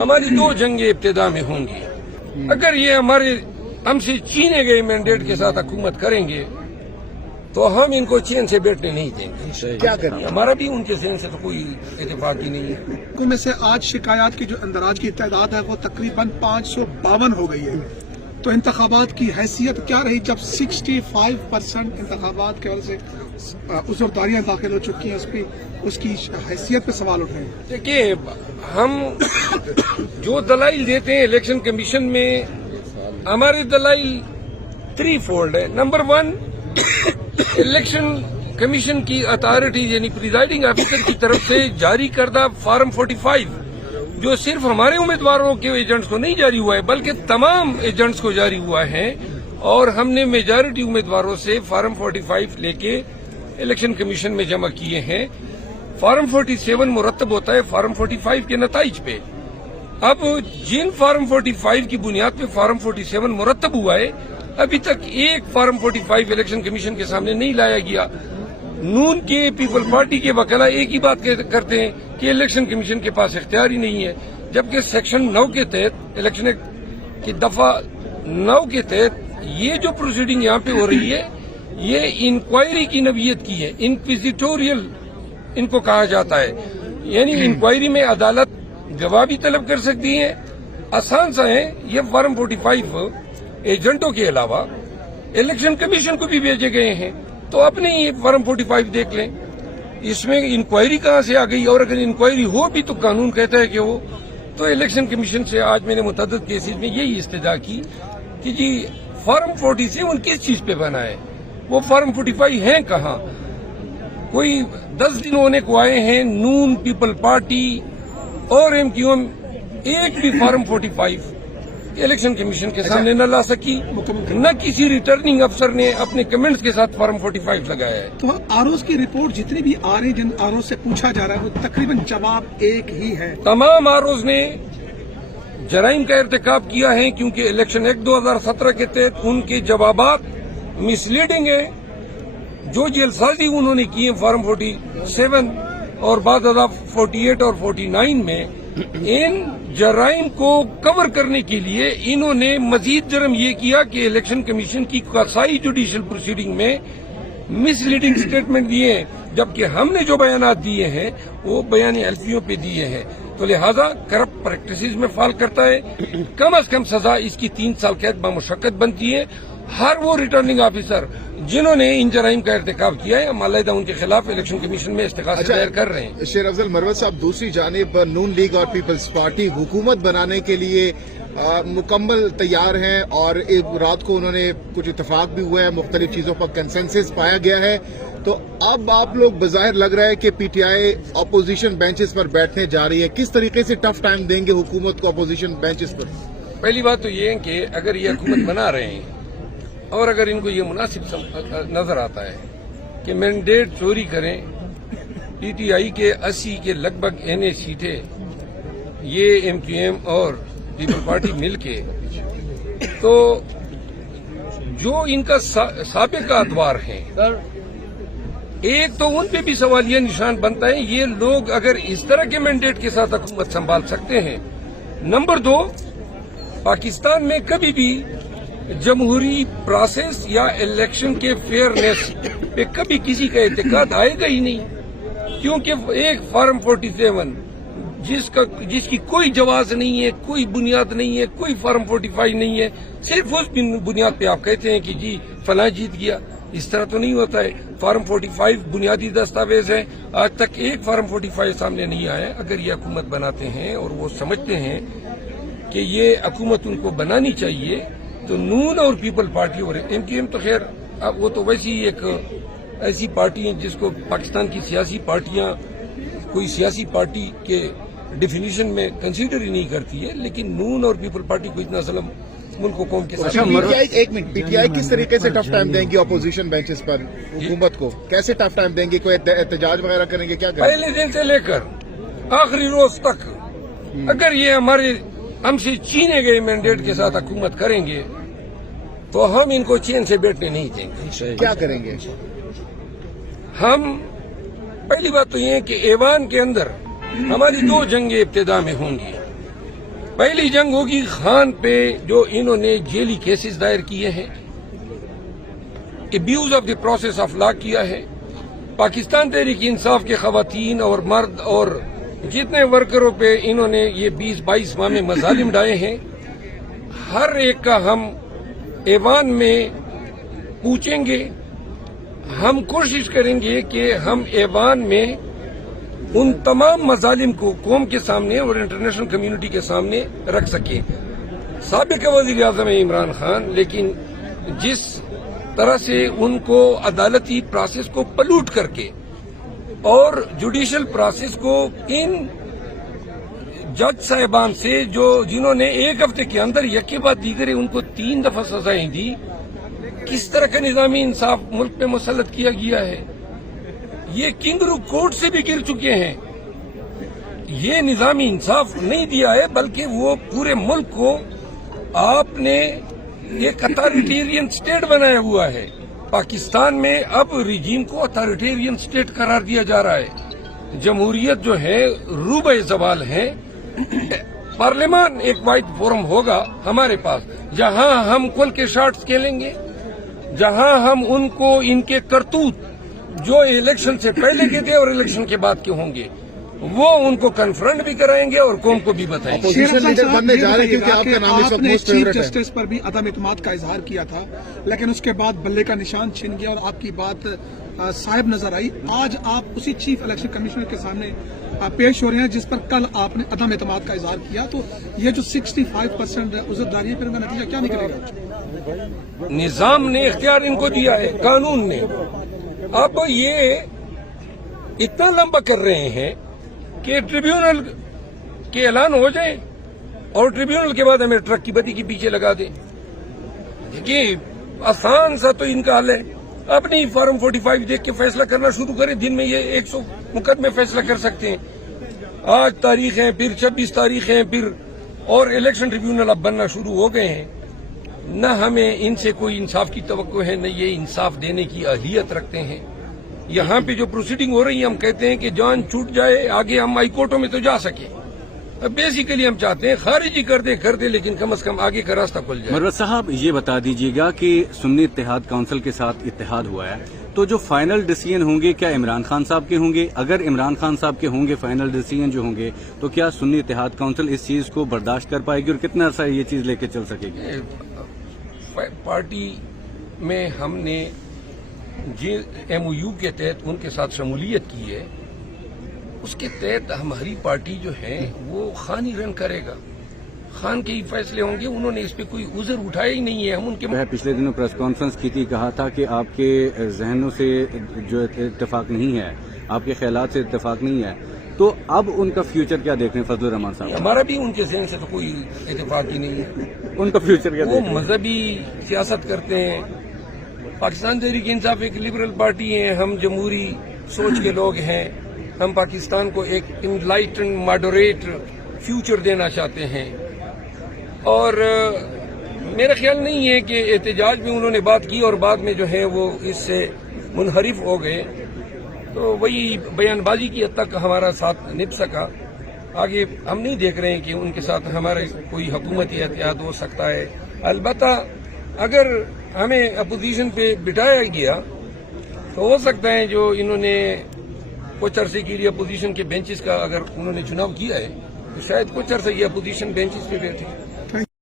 हमारी 2 जंगें इब्तिदा में होंगी। अगर ये हमसे छीने गए मैंडेट के साथ हुकूमत करेंगे तो हम इनको चैन से बैठने नहीं देंगे। क्या करेंगे? हमारा भी उनके चैन से तो कोई इत्तेफाक ही नहीं है। को में से आज शिकायत की जो अंदराज की तादाद है वो तकरीबन 552 हो गई है। तो इंतखाबात की हैसियत क्या रही जब 65% इंतखाबात की वजह से उज़रदारियां दाखिल हो चुकी हैं, उसकी हैसियत पे सवाल उठे हैं। देखिए, हम जो दलाइल देते हैं इलेक्शन कमीशन में, हमारे दलाइल 3 फोल्ड है। नंबर 1, इलेक्शन कमीशन की अथॉरिटी यानी प्रिजाइडिंग ऑफिसर की तरफ से जारी करदा फॉर्म 45 जो सिर्फ हमारे उम्मीदवारों के एजेंट्स को नहीं जारी हुआ है बल्कि तमाम एजेंट्स को जारी हुआ है, और हमने मेजॉरिटी उम्मीदवारों से फॉर्म 45 लेके इलेक्शन कमीशन में जमा किए हैं। फॉर्म 47 मुरतब होता है फॉर्म 45 के नताइज पे। अब जिन फॉर्म 45 की बुनियाद पे फॉर्म 47 मुरतब हुआ है, अभी तक एक फॉर्म 45 इलेक्शन कमीशन के सामने नहीं लाया गया। नून के पीपल पार्टी के वकील एक ही बात करते हैं कि इलेक्शन कमीशन के पास इख्तियार ही नहीं है, जबकि सेक्शन 9 के तहत इलेक्शन एक्ट की दफा 9 के तहत ये जो प्रोसीडिंग यहाँ पे हो रही है ये इंक्वायरी की नवीयत की है, इंक्विजिटोरियल इनको कहा जाता है। यानी इंक्वायरी में अदालत गवाह भी तलब कर सकती है। आसान सा है, ये फॉर्म 45 एजेंटों के अलावा इलेक्शन कमीशन को भी भेजे गए हैं, तो अपने ही फॉर्म 45 देख लें। इसमें इंक्वायरी कहाँ से आ गई, और अगर इंक्वायरी हो भी तो कानून कहता है कि हो। तो इलेक्शन कमीशन से आज मैंने मुतअद्दिद केसेस में यही इस्तदा की कि जी फॉर्म 47 किस चीज पे बना है, वो फॉर्म 45 है कहाँ। कोई 10 दिन होने को आए हैं, नून, पीपल पार्टी और MQM एक भी फॉर्म 45 इलेक्शन कमीशन के सामने न ला सकी, न किसी रिटर्निंग अफसर ने अपने कमेंट्स के साथ फॉर्म 45 लगाया है। तो आरओज की रिपोर्ट जितनी भी आ रही, जिन आरओज से पूछा जा रहा है वो तकरीबन जवाब एक ही है। तमाम आरओज ने जराइम का इर्तिकाब किया है, क्योंकि इलेक्शन एक्ट 2017 के तहत उनके जवाबात मिसलीडिंग है। जो जेलसाजी उन्होंने की है फॉर्म 47 और बाद 48 और 49 में, इन जराइम को कवर करने के लिए इन्होंने मजीद जुर्म ये किया कि इलेक्शन कमीशन की कसाई जुडिशियल प्रोसीडिंग में मिसलीडिंग स्टेटमेंट दिए हैं, जबकि हमने जो बयानात दिए हैं वो बयान एल्फियों पे दिए हैं। तो लिहाजा करप्ट प्रैक्टिसेस में फॉल करता है। कम से कम सजा इसकी 3 साल कैद बामुशक्कत बनती है। हर वो रिटर्निंग ऑफिसर जिन्होंने इन जराइम का इर्तिकाब किया है, मालाइदा उनके खिलाफ इलेक्शन कमीशन में इस्तिगासा दायर कर रहे हैं। शेर अफजल मरवत साहब, दूसरी जानिब नून लीग और पीपल्स पार्टी हुकूमत बनाने के लिए मुकम्मल तैयार हैं, और एक रात को उन्होंने कुछ इत्तेफाक भी हुआ है, मुख्तलिफ चीजों पर कंसेंसस पाया गया है। तो अब आप लोग बज़ाहिर लग रहा है कि PTI अपोजिशन बेंचेस पर बैठने जा रही है। किस तरीके से टफ टाइम देंगे हुकूमत को अपोजिशन बेंचेस पर? पहली बात तो ये है कि अगर ये हुकूमत बना रहे हैं और अगर इनको ये मुनासिब नजर आता है कि मैंडेट चोरी करें, PTI के 80 के लगभग NA सीटें ये MQM और पीपल पार्टी मिलके, तो जो इनका साबिका अतवार है, एक तो उन पे भी सवालिया निशान बनता है ये लोग अगर इस तरह के मैंडेट के साथ हुकूमत संभाल सकते हैं। नंबर 2, पाकिस्तान में कभी भी जमहूरी प्रोसेस या इलेक्शन के फेयरनेस पे कभी किसी का एतकाद आएगा ही नहीं, क्योंकि एक फॉर्म 47 जिसकी कोई जवाज नहीं है, कोई बुनियाद नहीं है, कोई फॉर्म 45 नहीं है, सिर्फ उस बुनियाद पे आप कहते हैं कि जी फलां जीत गया। इस तरह तो नहीं होता है। फॉर्म 45 बुनियादी दस्तावेज है, आज तक एक फॉर्म 45 सामने नहीं आया। अगर ये हुकूमत बनाते हैं और वो समझते हैं कि ये हुकूमत उनको बनानी चाहिए, तो नून और पीपल पार्टी और MQM तो खैर अब वो तो वैसी एक ऐसी पार्टी है जिसको पाकिस्तान की सियासी पार्टियां कोई सियासी पार्टी के डिफिनीशन में कंसीडर ही नहीं करती है, लेकिन नून और पीपल पार्टी को इतना जुल्म मुल्क को कौम के साथ। एक मिनट, PTI किस तरीके से टफ टाइम देंगे अपोजिशन बेंचेस पर हुकूमत को? कैसे टफ टाइम देंगे? कोई एहतजाज वगैरह करेंगे? क्या करेंगे? पहले दिन से लेकर आखिरी रोज तक अगर ये हमसे छीने गए मैंडेट के साथ हुकूमत करेंगे तो हम इनको चैन से बैठने नहीं देंगे। क्या करेंगे? हम पहली बात तो ये है कि ऐवान के अंदर हमारी 2 जंगें इब्तिदा में होंगी। پہلی جنگ ہوگی خان پہ جو انہوں نے جیلی کیسز دائر کیے ہیں، abuse of the process of law کیا ہے. پاکستان تحریک انصاف کے خواتین اور مرد اور جتنے ورکروں پہ انہوں نے یہ 20-22 ماہ میں مظالم ڈالے ہیں، ہر ایک کا ہم ایوان میں پوچھیں گے. ہم کوشش کریں گے کہ ہم ایوان میں ان تمام مظالم کو قوم کے سامنے اور انٹرنیشنل کمیونٹی کے سامنے رکھ سکیں. سابق وزیر اعظم عمران خان، لیکن جس طرح سے ان کو عدالتی پروسیس کو پلوٹ کر کے اور جوڈیشل پروسیس کو ان جج صاحبان سے جنہوں نے ایک ہفتے کے اندر یکے بعد دیگرے ان کو 3 دفعہ سزائیں دی، کس طرح کا نظامی انصاف ملک پہ مسلط کیا گیا ہے. یہ کنگرو کورٹ سے بھی گر چکے ہیں. یہ نظامی انصاف نہیں دیا ہے، بلکہ وہ پورے ملک کو آپ نے ایک اتھارٹیرین سٹیٹ بنایا ہوا ہے. پاکستان میں اب رجیم کو اتھارٹیرین سٹیٹ قرار دیا جا رہا ہے. جمہوریت جو ہے روبہ زوال ہے. پارلیمان ایک واحد فورم ہوگا ہمارے پاس، جہاں ہم کھل کے شارٹس کھیلیں گے، جہاں ہم ان کو ان کے کرتوت جو الیکشن سے پہلے کے تھے اور الیکشن کے بعد کے ہوں گے وہ ان کو کنفرنٹ بھی کرائیں گے اور قوم کو بھی بتائیں گے. اپوزیشن لیڈر بننے جا رہے ہیں کیونکہ آپ کا نام اس وقت آپ نے موسٹ چیف فیوریٹ ہے. جسٹس پر بھی عدم اعتماد کا اظہار کیا تھا، لیکن اس کے بعد بلے کا نشان چھن گیا اور آپ کی بات صاحب نظر آئی. آج آپ اسی چیف الیکشن کمشنر کے سامنے پیش ہو رہے ہیں جس پر کل آپ نے عدم اعتماد کا اظہار کیا. تو یہ جو 65% عذرداری ہے، پھر ان کا نتیجہ کیا نکلے گا؟ نظام نے اختیار ان کو دیا ہے، قانون نے. اب یہ اتنا لمبا کر رہے ہیں کہ ٹریبیونل کے اعلان ہو جائے اور ٹریبیونل کے بعد ہمیں ٹرک کی بدی کے پیچھے لگا دیں. دیکھیے آسان سا تو ان کا حل ہے، اپنی فارم 45 دیکھ کے فیصلہ کرنا شروع کریں. دن میں یہ 100 مقدمے فیصلہ کر سکتے ہیں. آج تاریخ ہے، پھر 26 تاریخ ہے، پھر اور الیکشن ٹریبیونل اب بننا شروع ہو گئے ہیں. نہ ہمیں ان سے کوئی انصاف کی توقع ہے، نہ یہ انصاف دینے کی اہلیت رکھتے ہیں. یہاں پہ جو پروسیڈنگ ہو رہی ہے، ہم کہتے ہیں کہ جان چھوٹ جائے، آگے ہم ہائی کورٹوں میں تو جا سکیں. بیسیکلی ہم چاہتے ہیں خارجی کر دیں لیکن کم از کم آگے کا راستہ کھل جائے. مروت صاحب یہ بتا دیجیے گا کہ سنی اتحاد کونسل کے ساتھ اتحاد ہوا ہے، تو جو فائنل ڈیسیژن ہوں گے کیا عمران خان صاحب کے ہوں گے؟ اگر عمران خان صاحب کے ہوں گے فائنل ڈیسیژن جو ہوں گے، تو کیا سنی اتحاد کونسل اس چیز کو برداشت کر پائے گی اور کتنا عرصہ یہ چیز لے کے چل سکے گی؟ پارٹی میں ہم نے MOU کے تحت ان کے ساتھ شمولیت کی ہے، اس کے تحت ہماری پارٹی جو ہے وہ خان ہی رن کرے گا. خان کے ہی فیصلے ہوں گے. انہوں نے اس پہ کوئی عذر اٹھایا ہی نہیں ہے. ہم ان کے پچھلے دنوں پریس کانفرنس کی تھی، کہا تھا کہ آپ کے ذہنوں سے جو اتفاق نہیں ہے، آپ کے خیالات سے اتفاق نہیں ہے، تو اب ان کا فیوچر کیا دیکھ رہے ہیں فضل الرحمان صاحب؟ ہمارا بھی ان کے ذہن سے تو کوئی اتفاق ہی نہیں ہے. ان کا فیوچر کیا وہ دیکھ رہے ہیں؟ مذہبی سیاست کرتے ہیں. پاکستان تحریک انصاف ایک لبرل پارٹی ہے، ہم جمہوری سوچ کے لوگ ہیں. ہم پاکستان کو ایک انلائٹنڈ ماڈریٹ فیوچر دینا چاہتے ہیں. اور میرا خیال نہیں ہے کہ احتجاج میں انہوں نے بات کی اور بعد میں جو ہے وہ اس سے منحرف ہو گئے. تو وہی بیان بازی کی حد تک ہمارا ساتھ نبھ سکا. آگے ہم نہیں دیکھ رہے ہیں کہ ان کے ساتھ ہمارے کوئی حکومتی اتحاد ہو سکتا ہے. البتہ اگر ہمیں اپوزیشن پہ بٹھایا گیا تو ہو سکتا ہے جو انہوں نے کچھ عرصے کے لیے اپوزیشن کے بینچز کا اگر انہوں نے چناؤ کیا ہے تو شاید کچھ عرصے یہ اپوزیشن بینچز پہ بیٹھے.